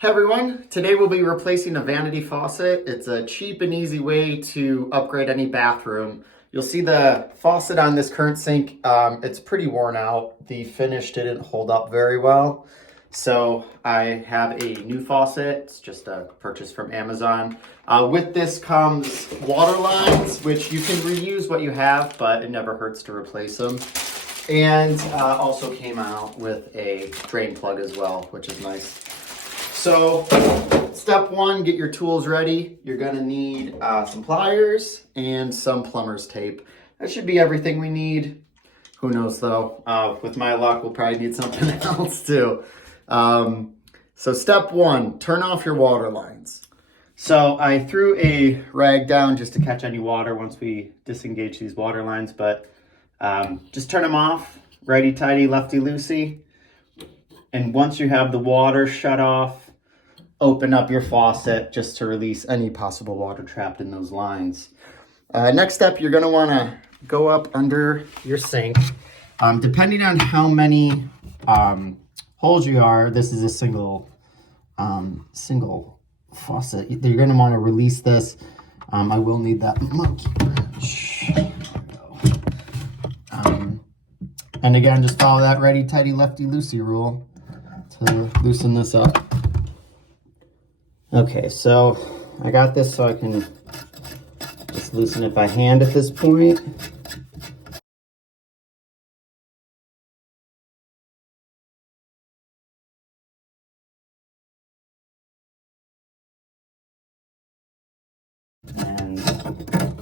Hey everyone, today we'll be replacing a vanity faucet. It's a cheap and easy way to upgrade any bathroom. You'll see the faucet on this current sink, it's pretty worn out. The finish didn't hold up very well. So I have a new faucet. It's just a purchase from Amazon. With this comes water lines, which you can reuse what you have, but it never hurts to replace them. And also came out with a drain plug as well, which is nice. So step one, get your tools ready. You're gonna need some pliers and some plumber's tape. That should be everything we need. Who knows though? With my luck, we'll probably need something else too. So step one, turn off your water lines. So I threw a rag down just to catch any water once we disengage these water lines, but just turn them off, righty-tighty, lefty-loosey. And once you have the water shut off, open up your faucet just to release any possible water trapped in those lines. Next step, you're gonna wanna go up under your sink. Depending on how many holes you are, this is a single faucet. You're gonna wanna release this. I will need that monkey wrench. There we go. And again, just follow that righty-tighty, lefty-loosey rule to loosen this up. Okay, so I got this so I can just loosen it by hand at this point. And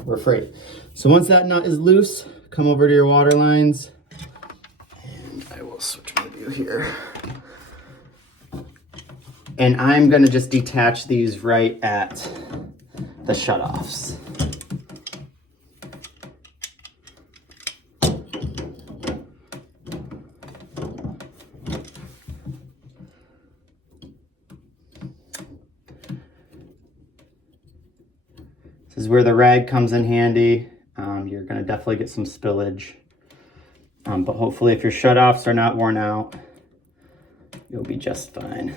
we're free. So once that nut is loose, come over to your water lines. And I will switch my view here. And I'm gonna just detach these right at the shutoffs. This is where the rag comes in handy. You're gonna definitely get some spillage. But hopefully if your shutoffs are not worn out, you'll be just fine.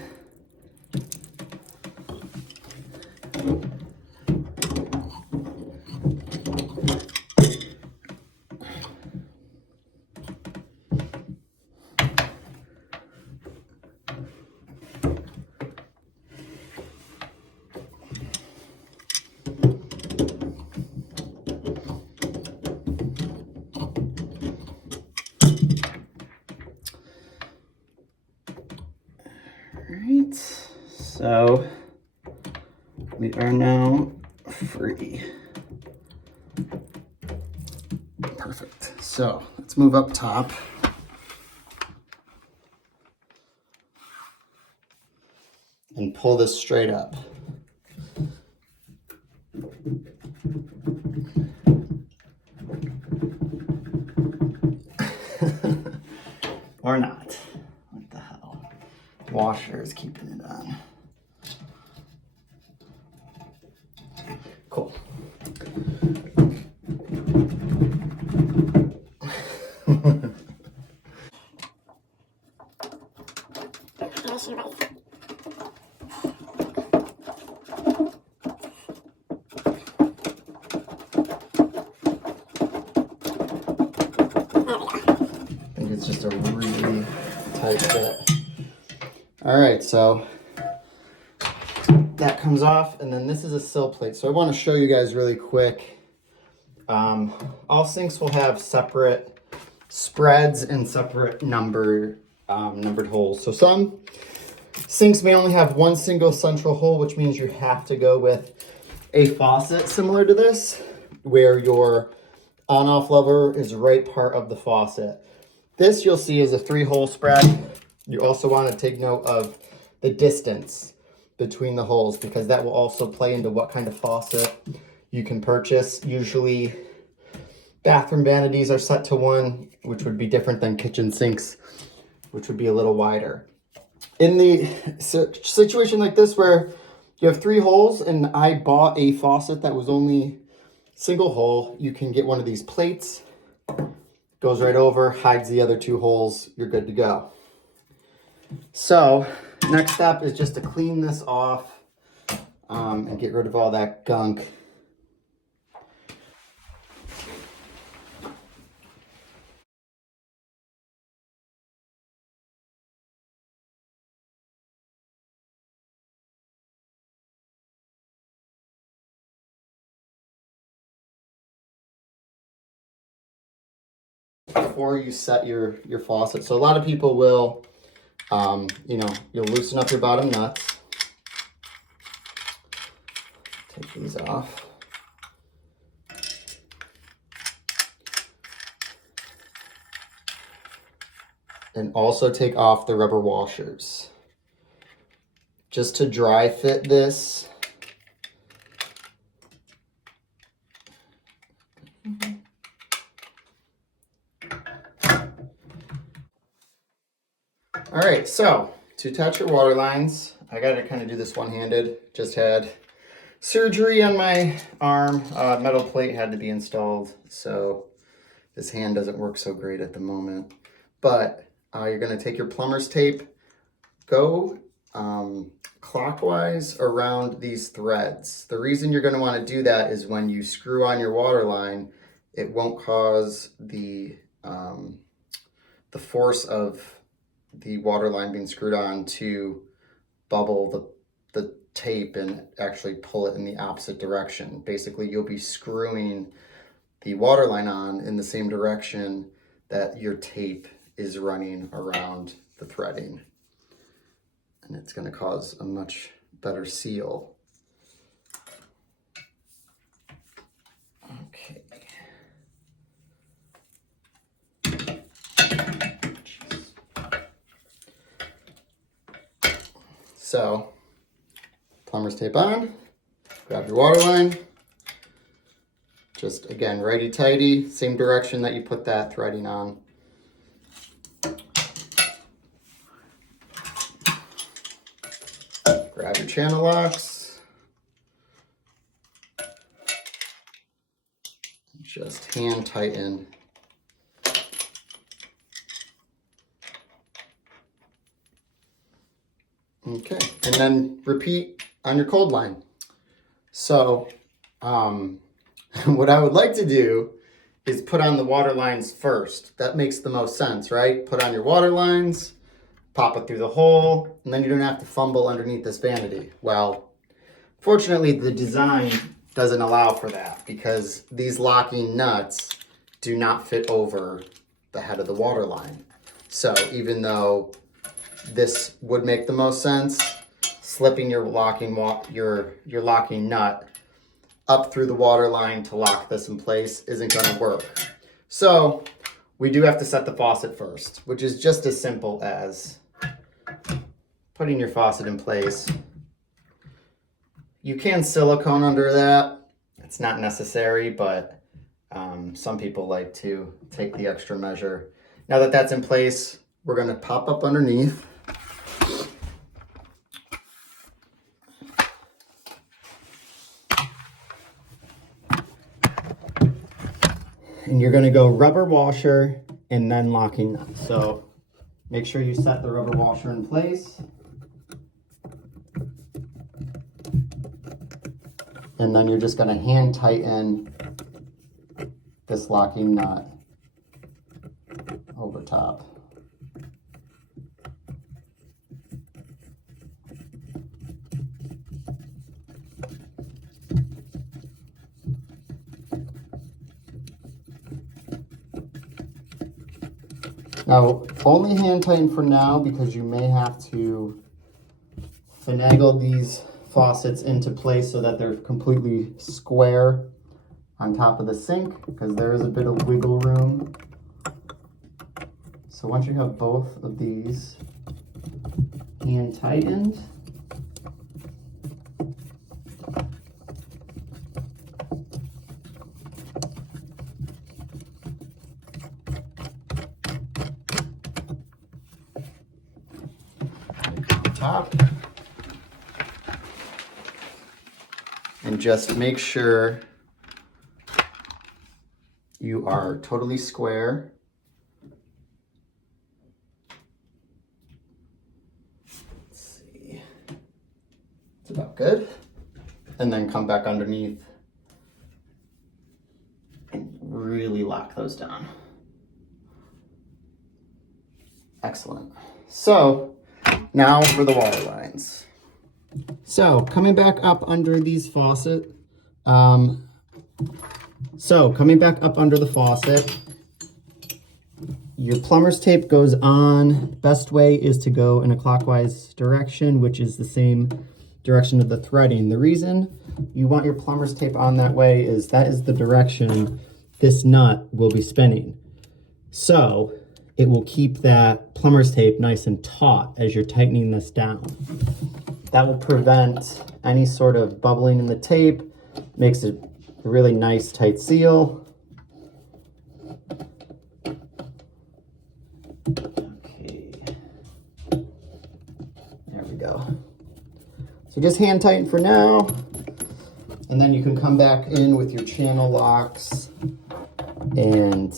Alright, so we are now free. Perfect. So let's move up top. And pull this straight up. Or not. What the hell? Washer is keeping it on. Cool. I think it's just a really tight fit. All right, so that comes off, and then this is a sill plate. So I want to show you guys really quick. All sinks will have separate spreads and separate numbered holes. So some sinks may only have one single central hole, which means you have to go with a faucet similar to this, where your on-off lever is right part of the faucet. This you'll see is a 3-hole spread. You also want to take note of the distance between the holes, because that will also play into what kind of faucet you can purchase. Usually bathroom vanities are set to 1, which would be different than kitchen sinks, which would be a little wider. In the situation like this where you have 3 holes and I bought a faucet that was only single hole, you can get one of these plates, goes right over, hides the other 2 holes, you're good to go. So Next step is just to clean this off and get rid of all that gunk. Before you set your faucet. So a lot of people will, you'll loosen up your bottom nuts. Take these off. And also take off the rubber washers. Just to dry fit this. All right, so to attach your water lines, I got to kind of do this one-handed. Just had surgery on my arm. Metal plate had to be installed, so this hand doesn't work so great at the moment. But you're going to take your plumber's tape, go clockwise around these threads. The reason you're going to want to do that is when you screw on your water line, it won't cause the force of the water line being screwed on to bubble the tape and actually pull it in the opposite direction. Basically, you'll be screwing the water line on in the same direction that your tape is running around the threading. And it's going to cause a much better seal. Okay. So, plumber's tape on, grab your water line, just again, righty-tighty, same direction that you put that threading on. Grab your channel locks, just hand tighten. Okay, and then repeat on your cold line. So, what I would like to do is put on the water lines first. That makes the most sense, right? Put on your water lines, pop it through the hole, and then you don't have to fumble underneath this vanity. Well, fortunately, the design doesn't allow for that because these locking nuts do not fit over the head of the water line. So even though this would make the most sense, slipping your locking nut up through the water line to lock this in place isn't going to work. So we do have to set the faucet first, which is just as simple as putting your faucet in place. You can silicone under that. It's not necessary, but some people like to take the extra measure. Now that that's in place, we're going to pop up underneath. And you're going to go rubber washer and then locking nut. So make sure you set the rubber washer in place. And then you're just going to hand tighten this locking nut over top. Now, only hand tighten for now because you may have to finagle these faucets into place so that they're completely square on top of the sink because there is a bit of wiggle room. So once you have both of these hand tightened, top, and just make sure you are totally square. Let's see. out good. And then come back underneath and really lock those down. Excellent. So now for the water lines. So coming back up under these faucet, your plumber's tape goes on. Best way is to go in a clockwise direction, which is the same direction of the threading. The reason you want your plumber's tape on that way is that is the direction this nut will be spinning. So it will keep that plumber's tape nice and taut as you're tightening this down. That will prevent any sort of bubbling in the tape, makes it a really nice tight seal. Okay, there we go. So just hand tighten for now, and then you can come back in with your channel locks and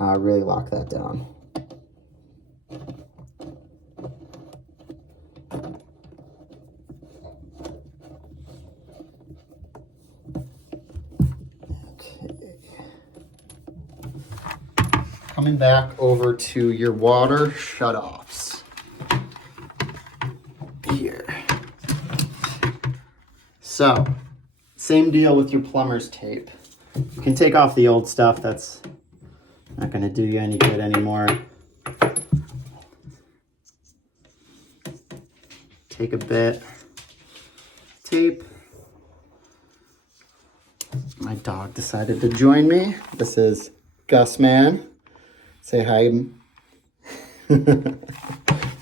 really lock that down. Coming back over to your water shutoffs here. So, same deal with your plumber's tape. You can take off the old stuff, that's not going to do you any good anymore. Take a bit, tape. My dog decided to join me. This is Gus Man. Say hi.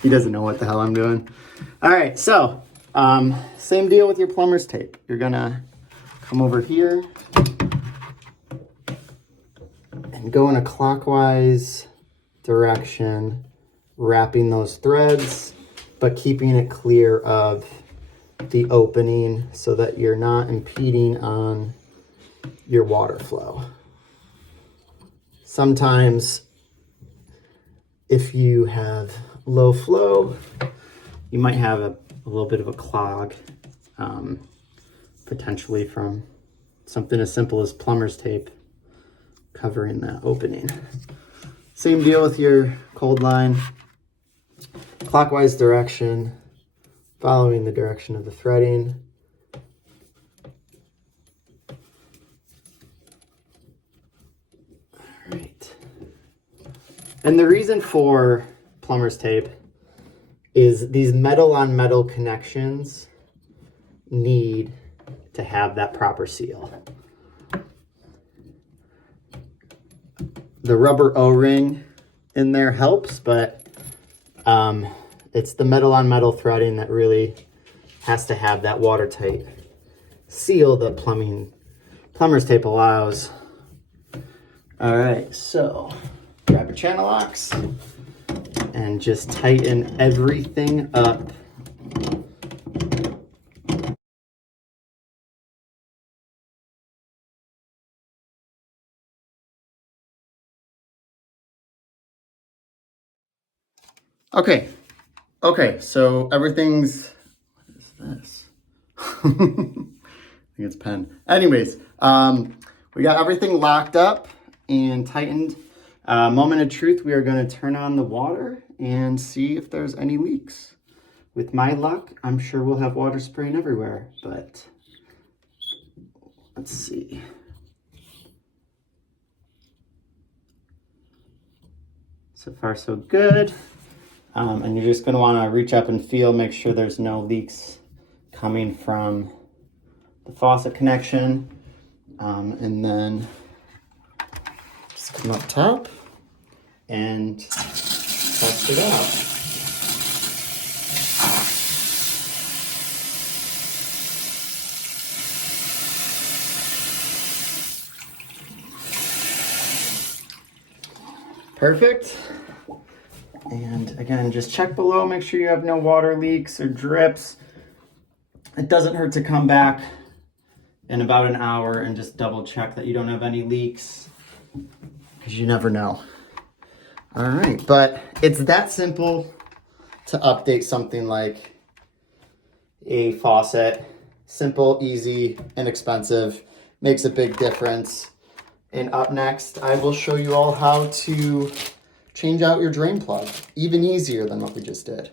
He doesn't know what the hell I'm doing. All right, so same deal with your plumber's tape. You're gonna come over here and go in a clockwise direction, wrapping those threads, but keeping it clear of the opening so that you're not impeding on your water flow. Sometimes if you have low flow, you might have a little bit of a clog, potentially from something as simple as plumber's tape covering that opening. Same deal with your cold line. Clockwise direction, following the direction of the threading. All right. And the reason for plumber's tape is these metal on metal connections need to have that proper seal. The rubber O-ring in there helps, but it's the metal on metal threading that really has to have that watertight seal that plumber's tape allows. All right, so grab your channel locks and just tighten everything up. Okay, so everything's, what is this? I think it's pen. Anyways, we got everything locked up and tightened. Moment of truth, we are going to turn on the water and see if there's any leaks. With my luck, I'm sure we'll have water spraying everywhere, but let's see. So far, so good. And you're just going to want to reach up and feel, make sure there's no leaks coming from the faucet connection. And then just come up top and test it out. Perfect. And again, just check below, make sure you have no water leaks or drips. It doesn't hurt to come back in about an hour and just double check that you don't have any leaks, because you never know. All right, but it's that simple to update something like a faucet. Simple, easy, inexpensive, makes a big difference. And up next, I will show you all how to change out your drain plug, even easier than what we just did.